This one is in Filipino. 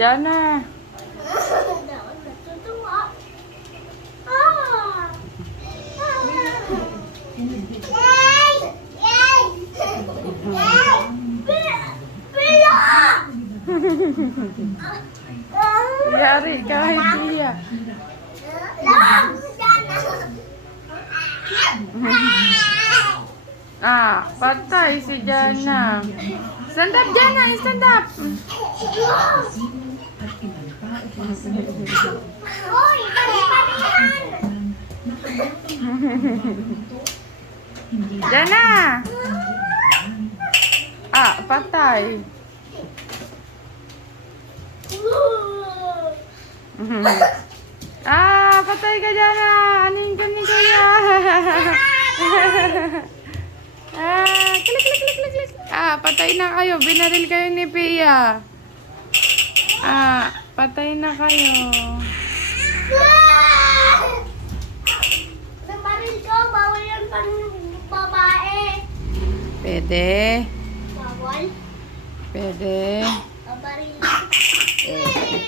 Diyan na. Yari kahit iya. Patay si Jana. Stand up, Jana. Stand up. Jana. Patay. Patay ka Jana. Aning ka ni Kuya. Klik. Patay na kayo. Binaril kayo ni Pia. Patay na kayo. Nabaril ko, bawal yan pang babae. Pwede. Bawal? Pwede. Nabaril. Pwede.